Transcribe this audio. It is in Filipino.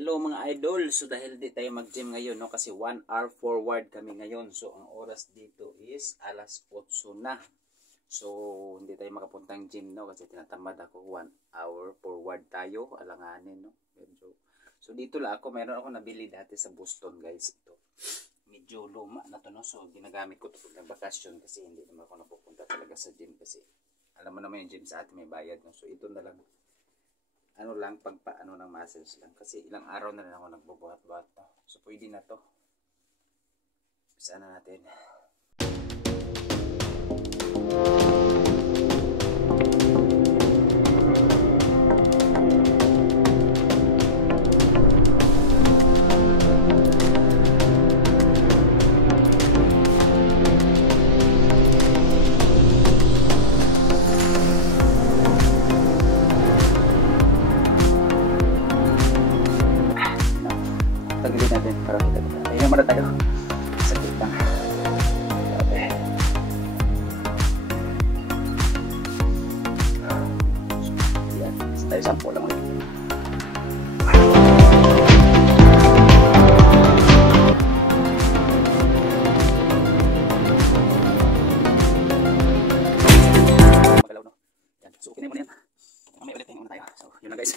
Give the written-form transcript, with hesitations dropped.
Hello mga idol, so dahil di tayo mag-gym ngayon, no, kasi 1 hour forward kami ngayon. So ang oras dito is alas 8 na. So hindi tayo makapuntang gym, no, kasi tinatamad ako. 1 hour forward tayo, alanganin, no. So dito lang ako, meron ako nabili dati sa Boston, guys. Ito medyo luma na to, no. So ginagamit ko to pag nagbakasyon kasi hindi naman ako napupunta talaga sa gym kasi alam mo naman yung gym sa atin may bayad, no. So ito na lang, ano lang, pagpaano ng muscles lang. Kasi ilang araw na rin ako nagbubuhat-buhat. No? So, pwede na to. Saan na natin? Tagilin natin para kita kita. Ayun muna tayo. Sakit lang. Grabe. Yan. Tayo 10 lang ulit. Magalaw, no? Yan. So, okay na muna yan. Mamaya ulit tayo muna tayo. So, yun lang guys.